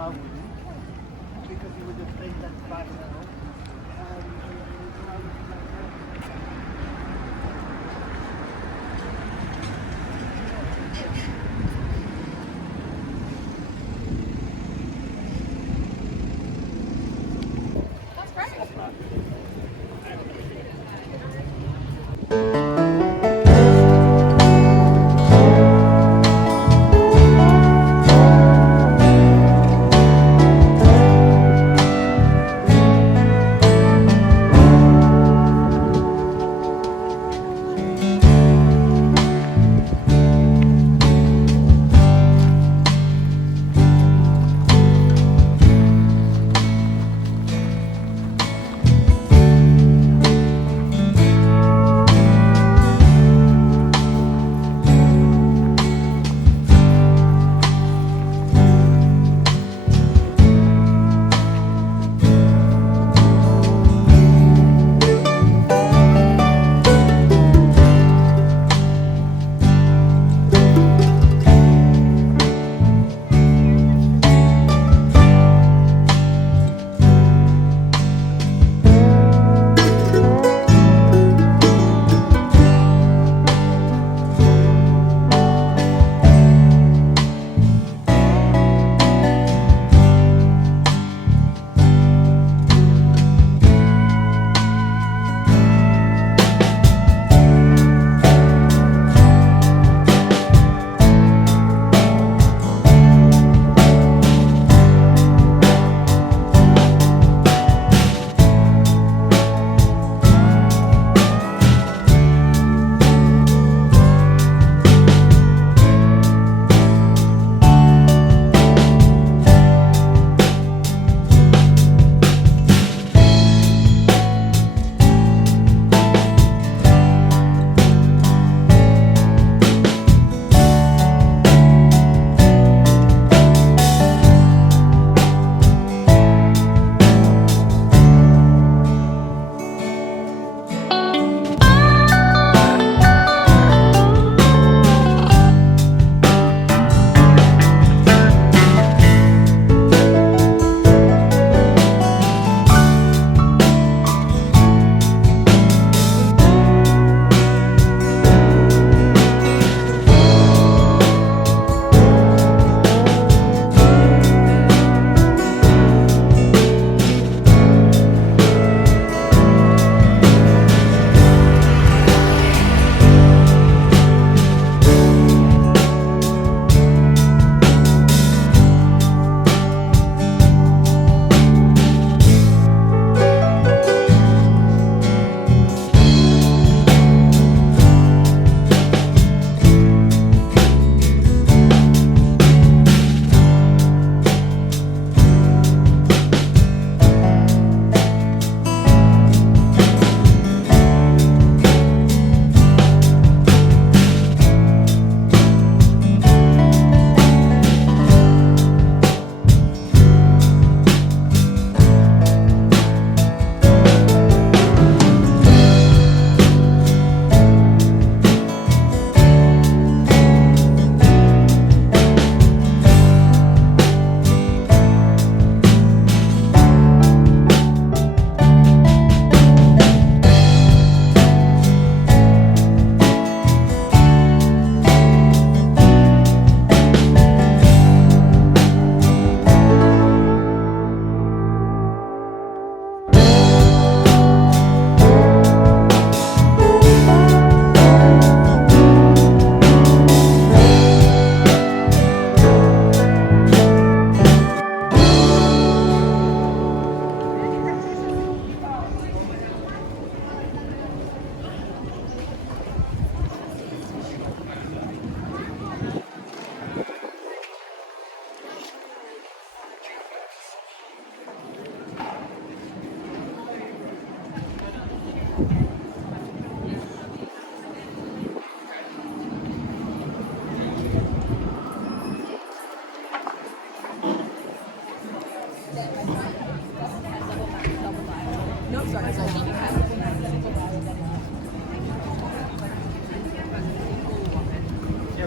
I wouldn't, because you would have think that's bad now. That's great.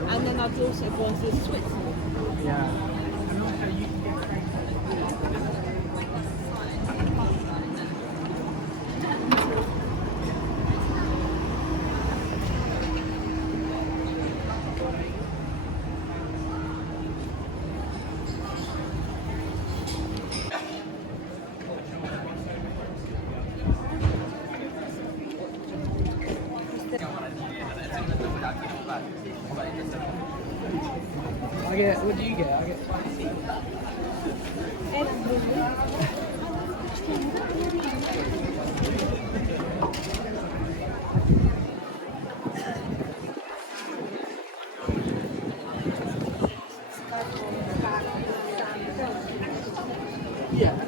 And then I've also gone to Switzerland. Yeah. And also you can get trains What do you get? I get spicy. Yeah.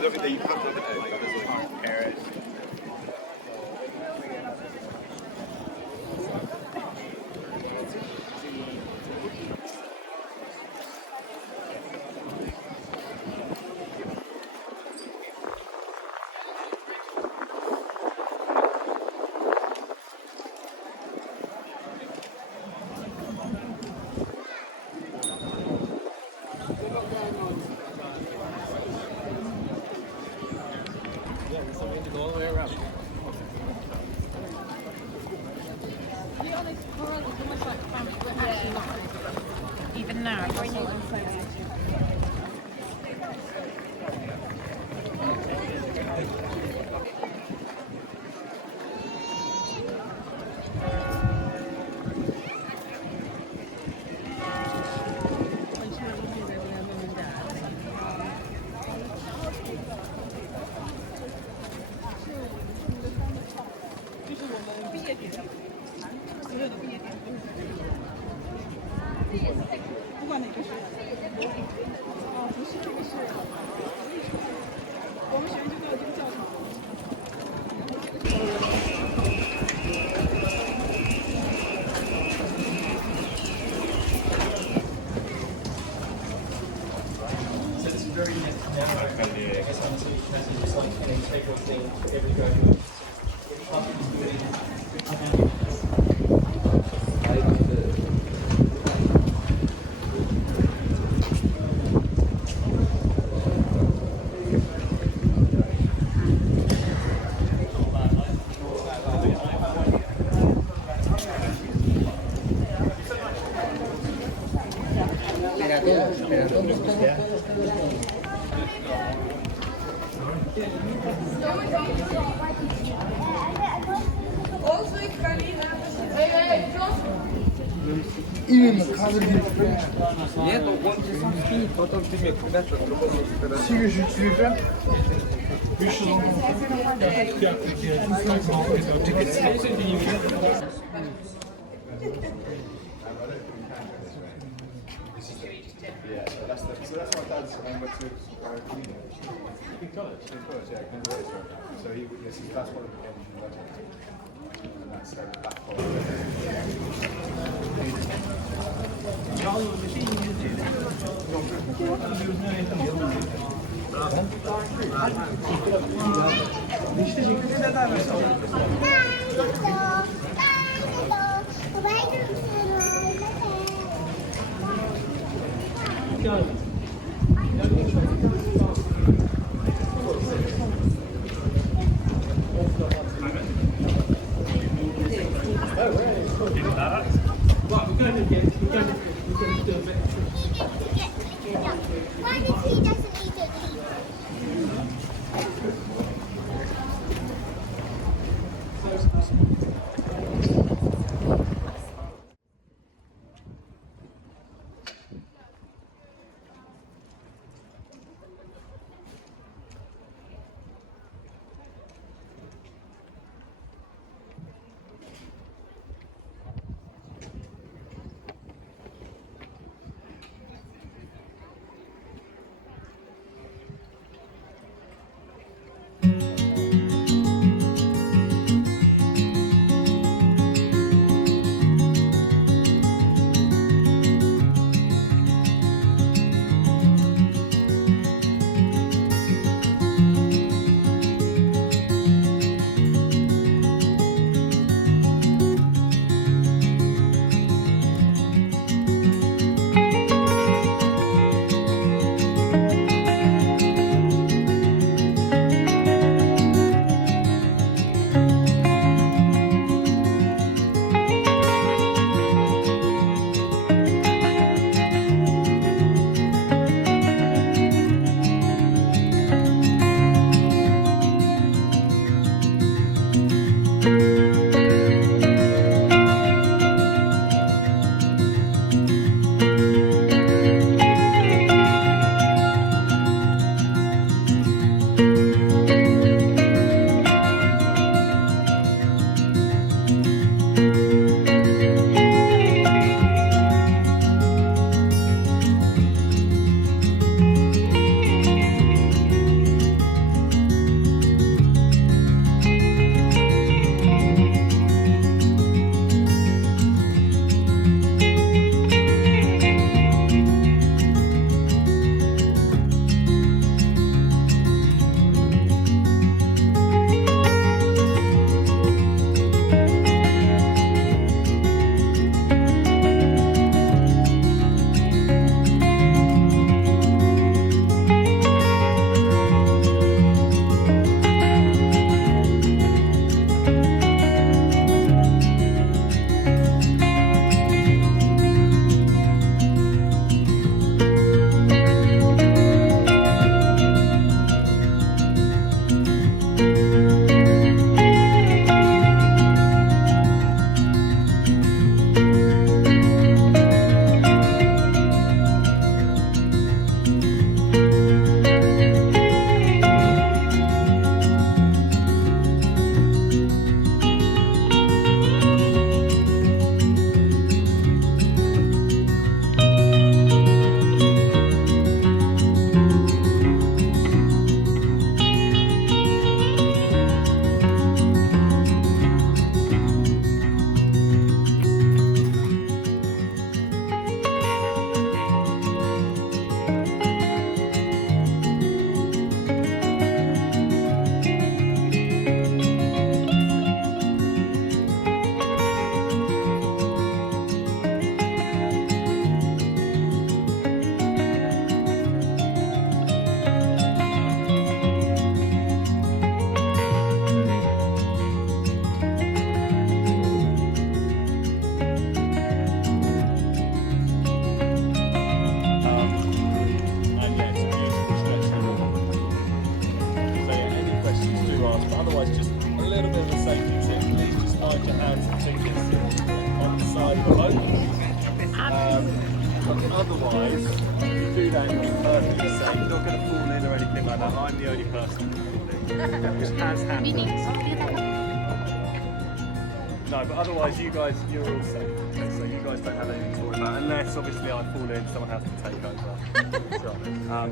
Look at the carrots. All the way around. Even now, it's all very narrow idea. I guess honestly, it's just like an integral thing for every graduate. Именно кадр Нет, он же сам скинет, потом ты мне куда-то Сиги телефон. Yeah, so that's my dad's went to college, yeah, converted. So that's one of the games he went to. And that's the back Why does he doesn't eat it? find your hands and fingers on the side of the boat. But otherwise, you do that perfectly safe. You're not going to fall in or anything like that. I'm the only person which has happened. No, but otherwise you're all safe. So you guys don't have anything to worry about, unless obviously I fall in, someone has to take over. So,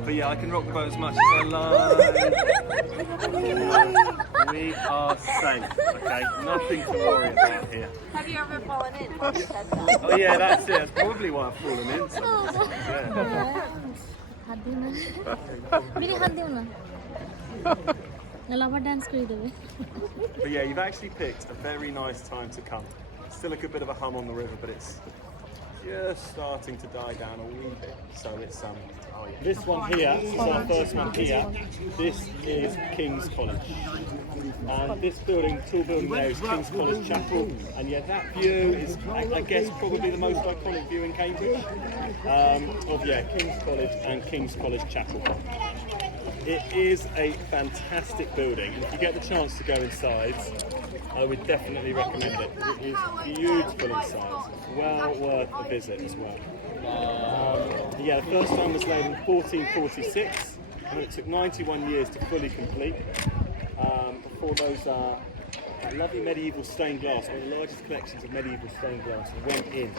but yeah, I can rock the boat as much as I like. We are safe, okay? Nothing to worry about here. Have you ever fallen in? Oh yeah, that's it. That's probably why I've fallen in. Yeah. But yeah, you've actually picked a very nice time to come. Still a good bit of a hum on the river, but it's just starting to die down a wee bit. So it's oh yeah. This one here, this is our first one here. This is King's College. And this building, tall building there, is King's College Chapel. And yeah, that view is, I guess, probably the most iconic view in Cambridge. Of yeah, King's College and King's College Chapel. It is a fantastic building, and if you get the chance to go inside, I would definitely recommend it. It is beautiful inside. It's well worth a visit as well. Yeah, the first time was laid in 1446, and it took 91 years to fully complete. Before those lovely medieval stained glass, one of the largest collections of medieval stained glass, went in.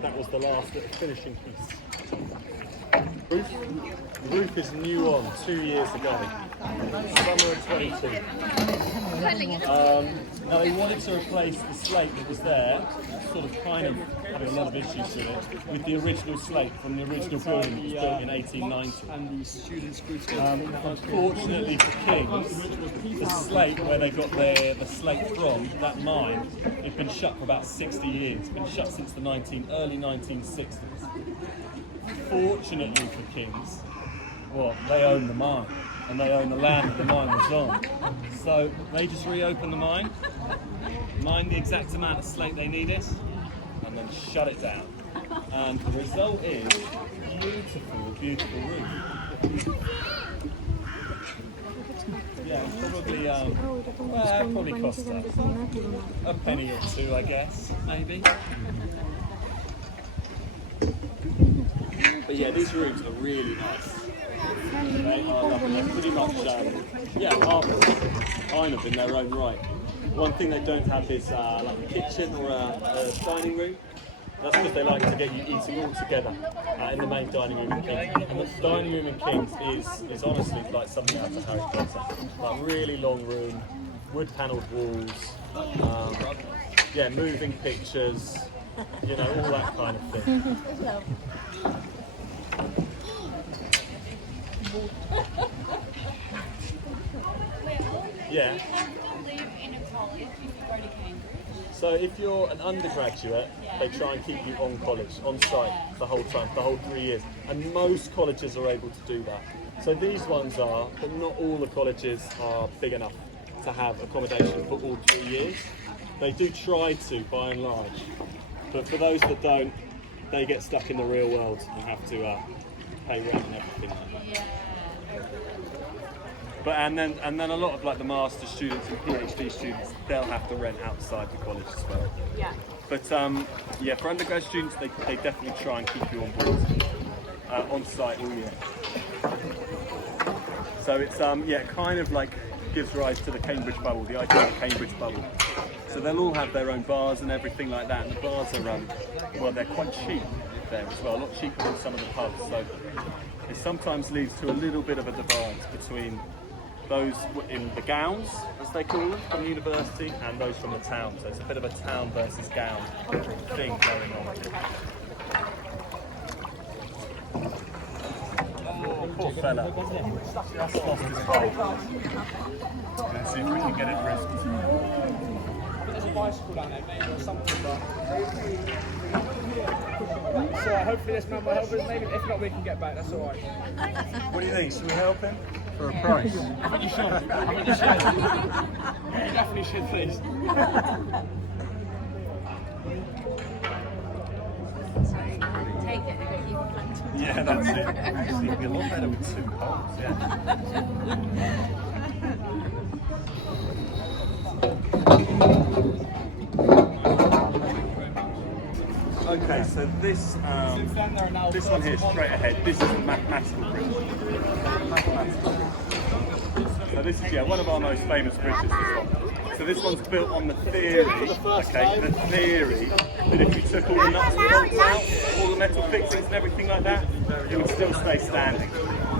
That was the last little finishing piece. The roof is new on 2 years ago, summer of 22. Now they wanted to replace the slate that was there, sort of kind of having a lot of issues with it, with the original slate from the original building that was built in 1890. And the students unfortunately for Kings, the slate where they got the slate from, that mine, it's been shut for about 60 years. It's been shut since the early 1960s. Fortunately for Kings, well, they own the mine and they own the land that the mine was on. So they just reopened the mine, mined the exact amount of slate they needed, and then shut it down. And the result is beautiful, beautiful roof. Yeah, probably probably cost us a penny or two, I guess, maybe. But yeah, these rooms are really nice. They are lovely. They're pretty much, harmless, kind of in their own right. One thing they don't have is like a kitchen or a dining room. That's because they like to get you eating all together in the main dining room in Kings. And the dining room in Kings is honestly like something out of Harry Potter. Like really long room, wood-panelled walls, yeah, moving pictures, you know, all that kind of thing. Yeah. So if you're an undergraduate, they try and keep you on college, on site the whole time, the whole 3 years. And most colleges are able to do that. So these ones are, but not all the colleges are big enough to have accommodation for all 3 years. They do try to, by and large. But for those that don't, they get stuck in the real world and have to pay rent and everything. But and then a lot of like the master students and PhD students, they'll have to rent outside the college as well. Yeah. But yeah, for undergrad students, they definitely try and keep you on board, on site all year. So it's yeah, kind of like gives rise to the Cambridge bubble, the idea of the Cambridge bubble. So they'll all have their own bars and everything like that, and the bars are well, they're quite cheap there as well, a lot cheaper than some of the pubs. So it sometimes leads to a little bit of a divide between those in the gowns, as they call them, from the university, and those from the town. So it's a bit of a town versus gown thing going on. Oh, poor fella. Just lost his bowl. Let's see if we can get it rescued. There's a bicycle down there, maybe, or something. So hopefully this man will help us. Maybe if not, we can get back. That's all right. What do you think? Should we help him for a price? I think you should. I think you should. You definitely should, please. Take it. Yeah, that's it. Actually, it'd be a lot better with 2 poles. Yeah. so this this one here straight ahead, this is a mathematical bridge. So this is one of our most famous bridges, this one. So this one's built on the theory, that if you took all the nuts and bolts out, all the metal fixings and everything like that, it would still stay standing.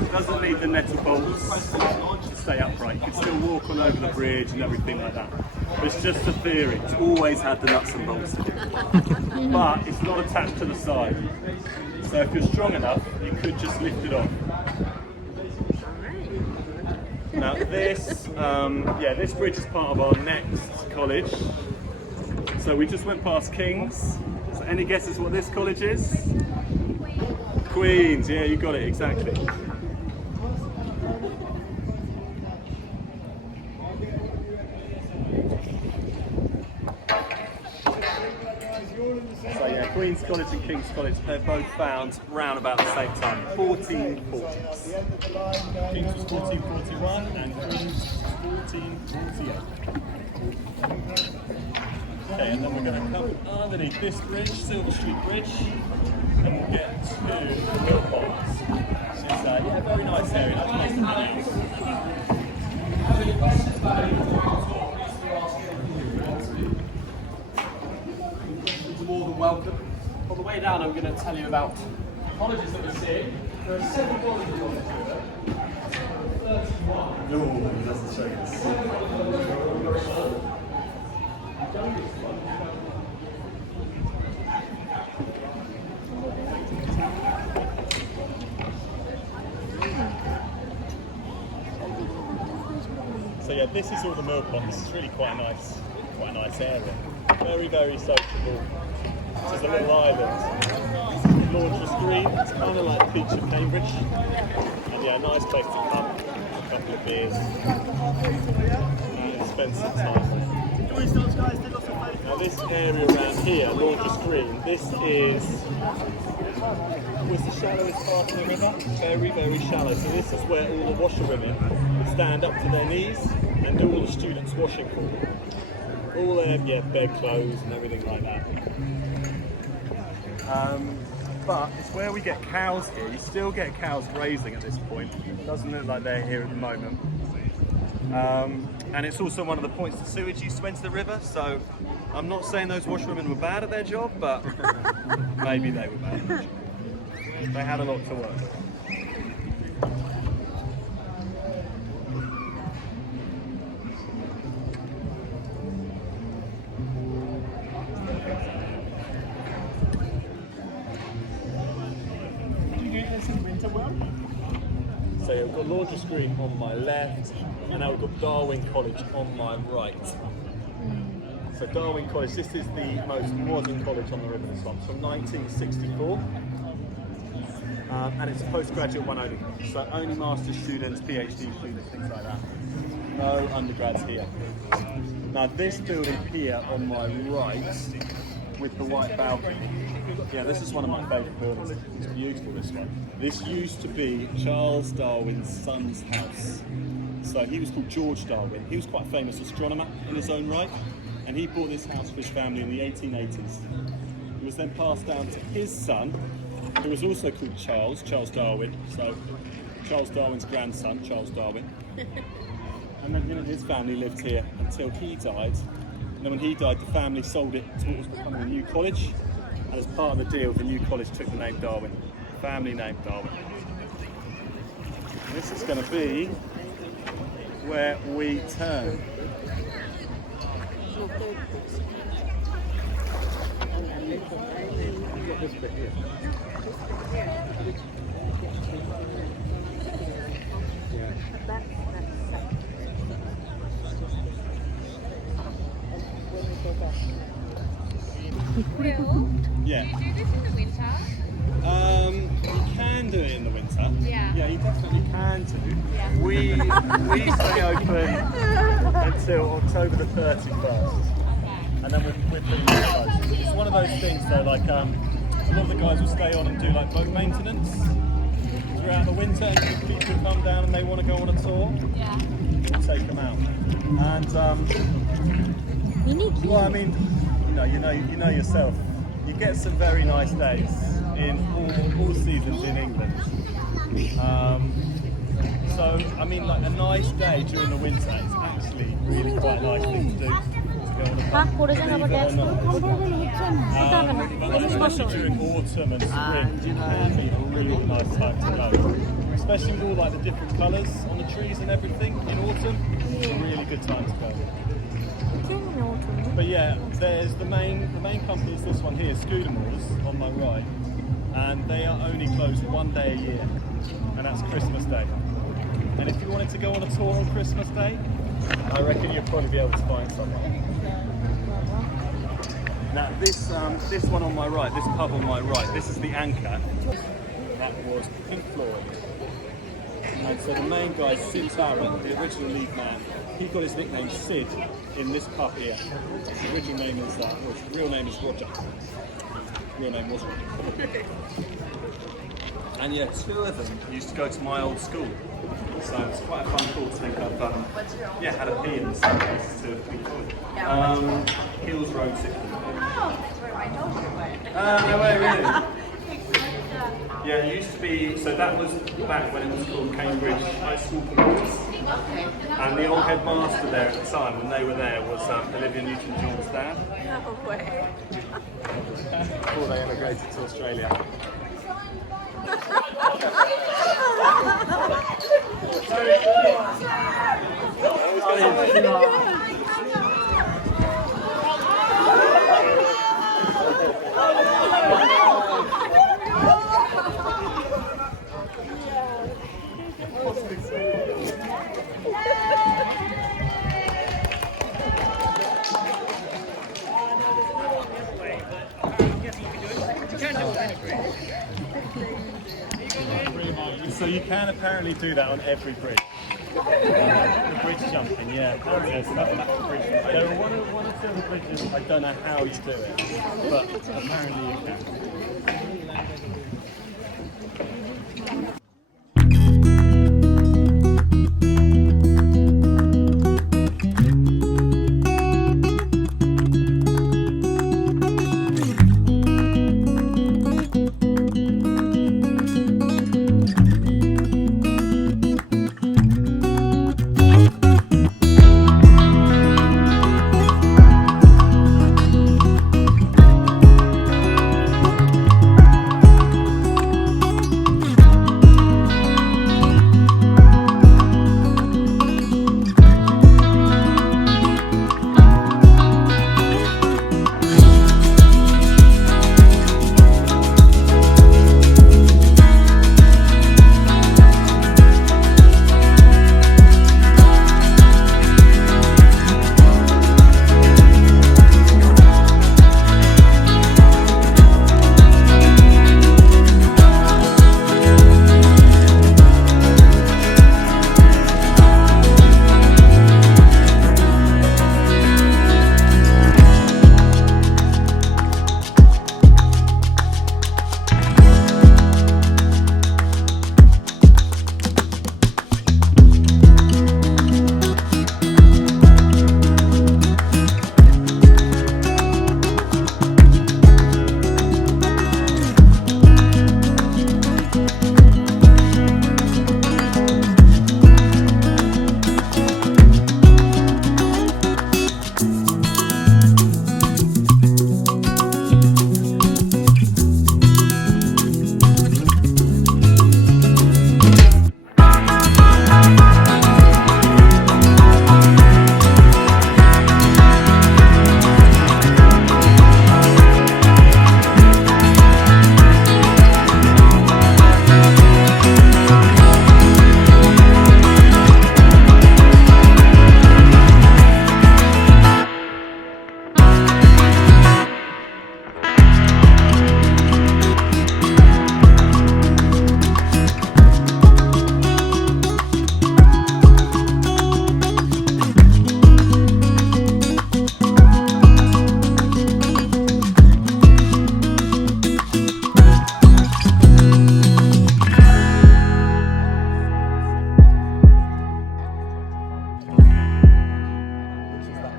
It doesn't need the metal bolts to stay upright. You can still walk on over the bridge and everything like that. But it's just a theory. It's always had the nuts and bolts. But it's not attached to the side. So if you're strong enough, you could just lift it off. Now this, this bridge is part of our next college. So we just went past King's. So any guesses what this college is? Queen's, yeah, you got it, exactly. So yeah, Queen's College and King's College, they're both found round about the same time, 1440s. King's was 1441 and Queen's 1448. Okay, and then we're going to come underneath this bridge, Silver Street Bridge, and we'll get to the milk box. So it's a very nice area, that's most of the news. More than welcome. On the way down, I'm going to tell you about colleges that we're seeing. There are 7 colleges on this river. 31. Oh, that's the shakers. So yeah, this is all the milk pond. This is really quite a nice area. Very, very sociable. This is a little island. Laundress Green. It's kind of like the beach of Cambridge. And yeah, nice place to come. A couple of beers and spend some time. Now this area around here, Laundress Green, this was the shallowest part of the river. Very, very shallow. So this is where all the washerwomen would stand up to their knees and do all the students' washing for them. All their bed clothes and everything like that. But it's where we get cows here. You still get cows grazing at this point. It doesn't look like they're here at the moment. And it's also one of the points the sewage used to enter the river. So I'm not saying those washerwomen were bad at their job, but maybe they were bad at their job. They had a lot to work with. So yeah, we've got Laundress Green on my left, and now we've got Darwin College on my right. So Darwin College, this is the most modern college on the river, this one. It's from 1964. And it's a postgraduate one only. So only master's students, PhD students, things like that. No undergrads here. Now this building here on my right, with the white balcony, yeah, this is one of my favourite buildings. It's beautiful, this one. This used to be Charles Darwin's son's house. So he was called George Darwin. He was quite a famous astronomer in his own right, and he bought this house for his family in the 1880s. It was then passed down to his son, who was also called Charles Darwin. So Charles Darwin's grandson, Charles Darwin. And then him and his family lived here until he died. And then when he died, the family sold it to what was becoming a new college. And as part of the deal, the new college took the name Darwin, family name Darwin. And this is going to be where we turn. We've got this bit here. Will, Yeah. do you do this in the winter? You can do it in the winter. Yeah. Yeah, you definitely can do. Yeah. We stay open until October the 31st. And then we're pretty much closed. It's one of those things though, like a lot of the guys will stay on and do like boat maintenance throughout the winter, and if people come down and they want to go on a tour, Yeah. we'll take them out. And well, I mean, you know yourself. you get some very nice days in all seasons in England. So, I mean, like a nice day during the winter is actually really quite a nice thing to do. To go on a pub, believe it or not. But especially during autumn and spring, it can be a really nice time to go. Especially with all like the different colours on the trees and everything in autumn, it's a really good time to go. But yeah, there's the main company is this one here, Scudamores, on my right, and they are only closed one day a year, and that's Christmas Day. And if you wanted to go on a tour on Christmas Day, I reckon you'll probably be able to find someone. Now this one on my right, this pub on my right, this is the Anchor. That was Pink Floyd. And so the main guy, Sid Barrett, the original lead man, he got his nickname Sid in this pub here. His original name is his real name is Roger. Real name was Roger. And yeah, two of them used to go to my old school. So it's quite a fun thought to think I've had a pee in the same place to Pink Floyd. Hills Road 60. No way, really? Yeah, it used to be, so that was back when it was called Cambridge High School Computers. And the old headmaster there at the time, when they were there, was Olivia Newton-John's dad. No way. Before they emigrated to Australia. So you can apparently do that on every bridge. The bridge jumping, yeah. Apparently there's stuff on that bridge. There are one or two of the bridges, I don't know how you do it, but apparently you can.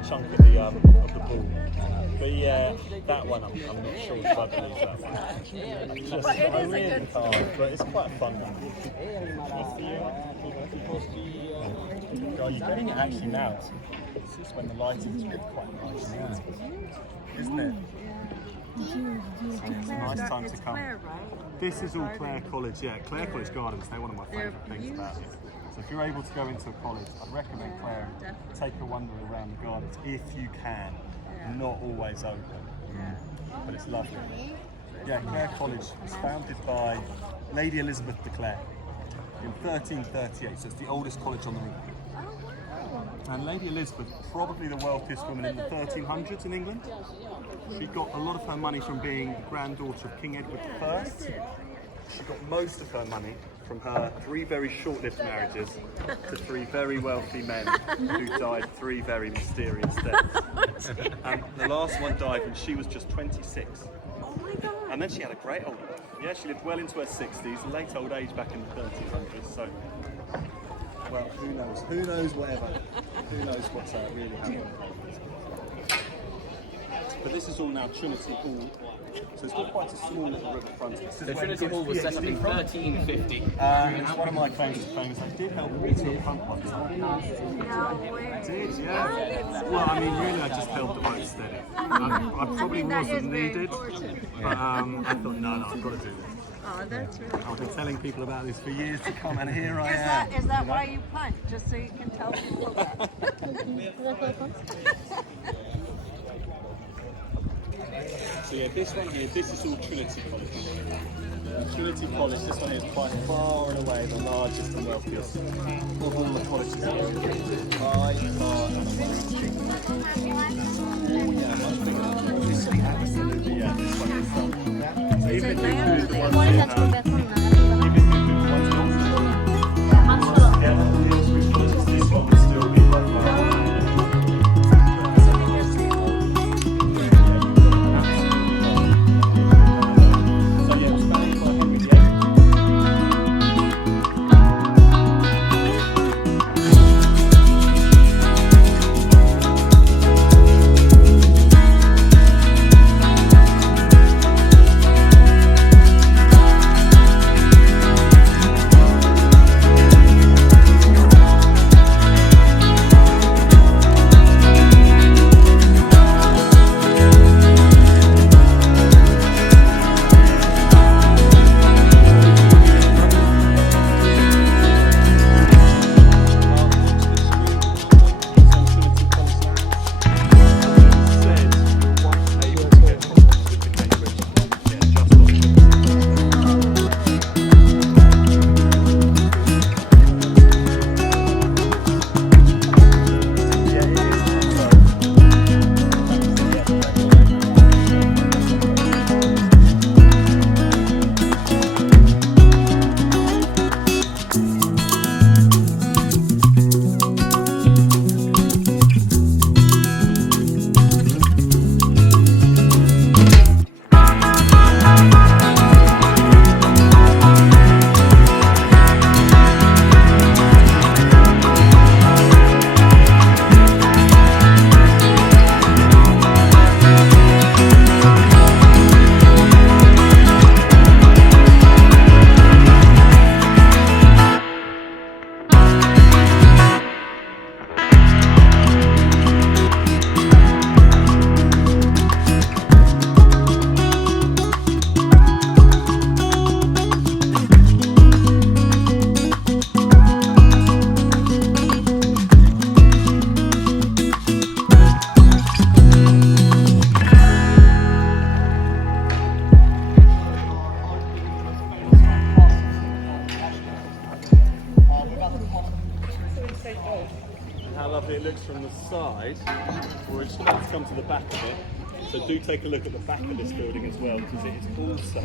chunk of the ball. But yeah, that one I'm not sure if I believe that one. Just, I really can't, but it's quite a fun one. Oh, you're getting it actually now. It's just when the lighting is really quite nice, isn't it? It's a nice time to come. This is all Clare College, yeah. Clare College Gardens, they're one of my favourite things about it. So if you're able to go into a college, I'd recommend Clare and take a wander around the gardens if you can. Not always open, but it's lovely. Yeah, Clare College was founded by Lady Elizabeth de Clare in 1338, so it's the oldest college on the river. And Lady Elizabeth, probably the wealthiest woman in the 1300s in England. She got a lot of her money from being the granddaughter of King Edward I. She got most of her money from her 3 very short-lived marriages to 3 very wealthy men who died 3 very mysterious deaths. And the last one died when she was just 26. Oh my God. And then she had a great old life. Yeah, she lived well into her 60s, late old age back in the 1300s. So, well, who knows? Who knows whatever? Who knows what's really happening? But this is all now Trinity Hall. So it's got quite a small little riverfront. The Trinity Hall was set up in 1350. It's one of my claims to fame. I did help me to front one time. No way. I did, yeah. Well, I mean, really, I just held the boat steady. I probably wasn't needed, but I thought, no, I've got to do this. Oh, that's really I've been telling people about this for years to come, and here I am. Is that why you punt? Just so you can tell people that? So yeah, this one here, this is all Trinity College. Trinity College, this one is by far and away the largest and wealthiest of all the colleges in England. By far and away. Oh yeah, much bigger than this. Absolutely, yeah, this one is so even if you do the ones in, even if you do the ones in Oxford, this one would still be by far and away. How lovely it looks from the side. We're just about to come to the back of it. So do take a look at the back of this building as well, because it is also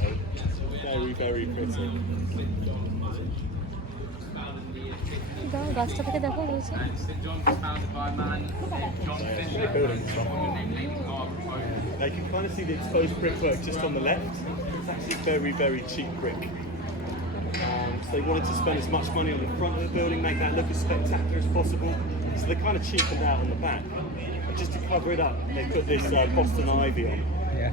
very, very pretty. গাছটা থেকে দেখো রয়েছে St John was founded by a man named John Great building, this one. Now you can kind of see the exposed brickwork just on the left. It's actually very, very cheap brick. So they wanted to spend as much money on the front of the building, make that look as spectacular as possible. So they kind of cheapened out on the back. But just to cover it up, they put this Boston ivy on. Yeah.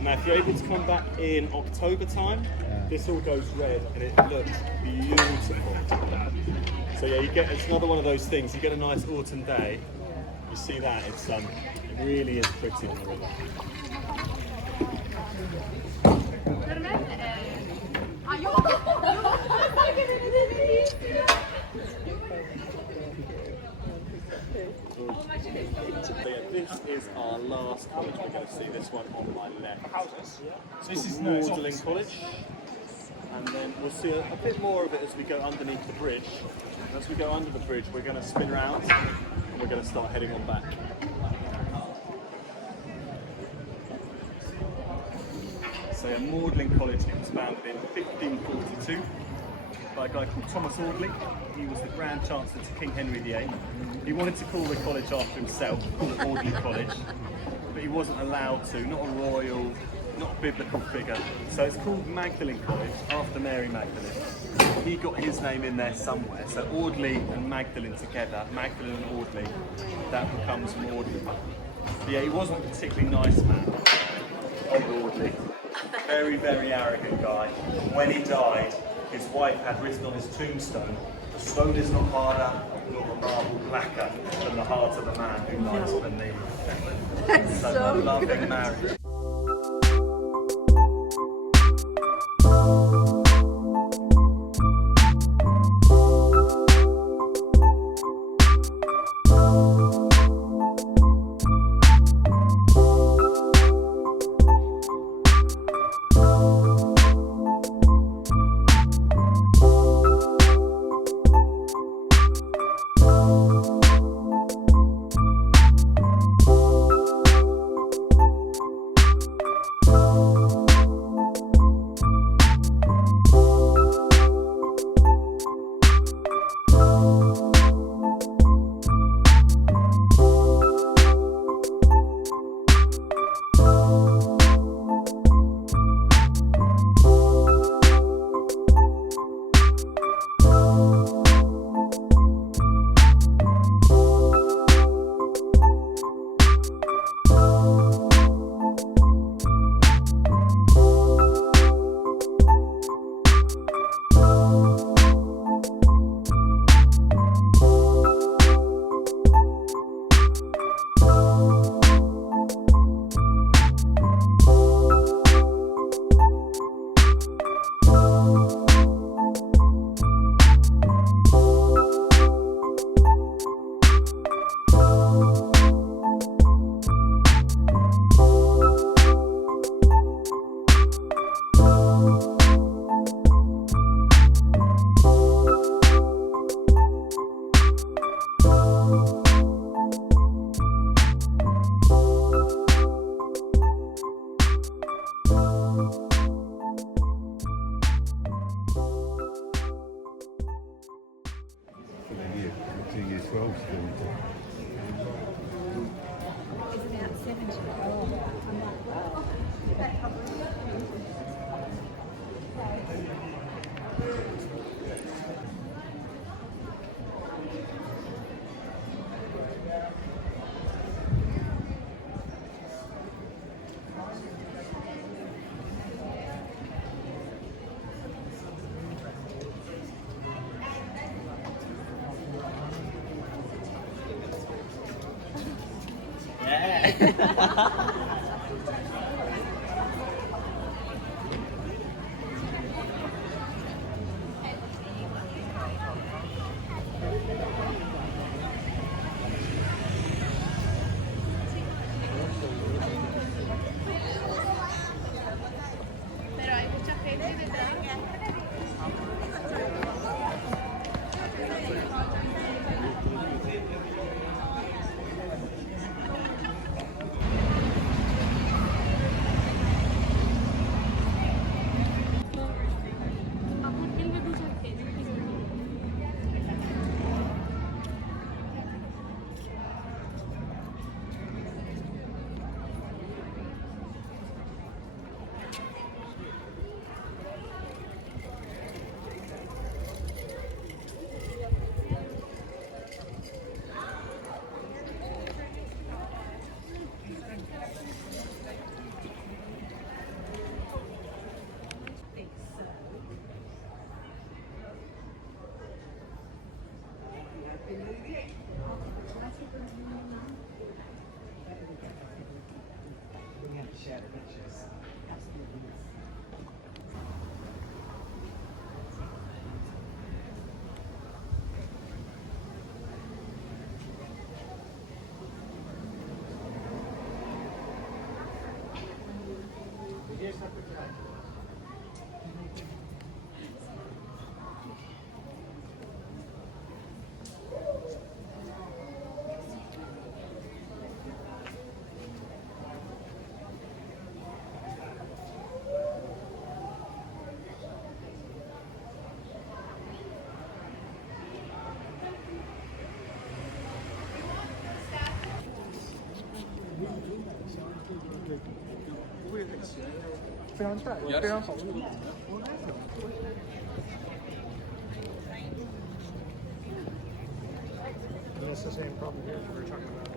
Now, if you're able to come back in October time, this all goes red and it looks beautiful. So yeah, it's another one of those things. You get a nice autumn day, you see that, it really is pretty on the river. So yeah, this is our last college. We're going to see this one on my left. Houses. So this is Magdalen College, and then we'll see a bit more of it as we go underneath the bridge. And as we go under the bridge, we're going to spin around and we're going to start heading on back. So yeah, Magdalen College, it was founded in 1542 by a guy called Thomas Audley. He was the Grand Chancellor to King Henry VIII. He wanted to call the college after himself, call it Audley College, but he wasn't allowed to, not a royal, not a biblical figure. So it's called Magdalen College, after Mary Magdalene. He got his name in there somewhere, so Audley and Magdalen together, Magdalen and Audley, that becomes Magdalen. But yeah, he wasn't a particularly nice man, old Audley. Very, very arrogant guy. When he died, his wife had written on his tombstone, "The stone is not harder, nor the marble blacker than the heart of the man who lies beneath." That's So a so loving good. marriage. Year 12 student. Pero hay mucha gente detrás. 非常帅，非常好录。It's the same problem here we were talking about.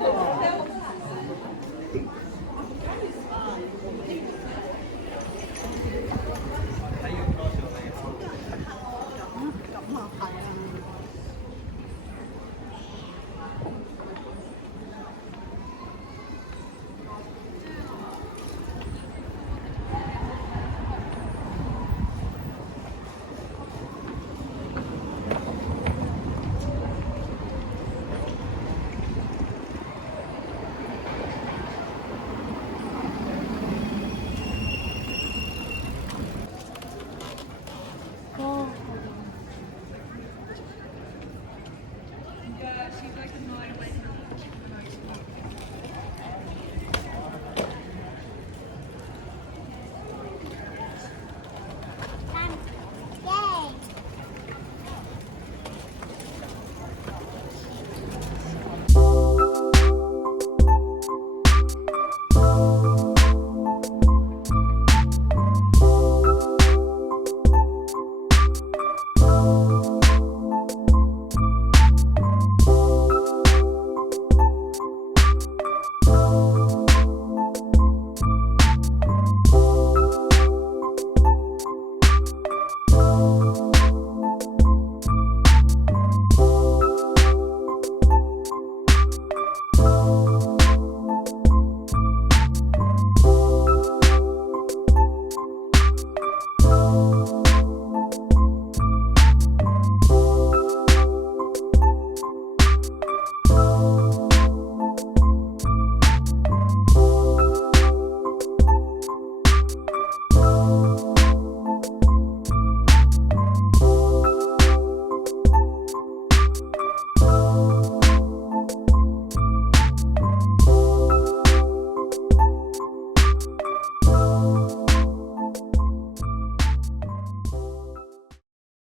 Wow.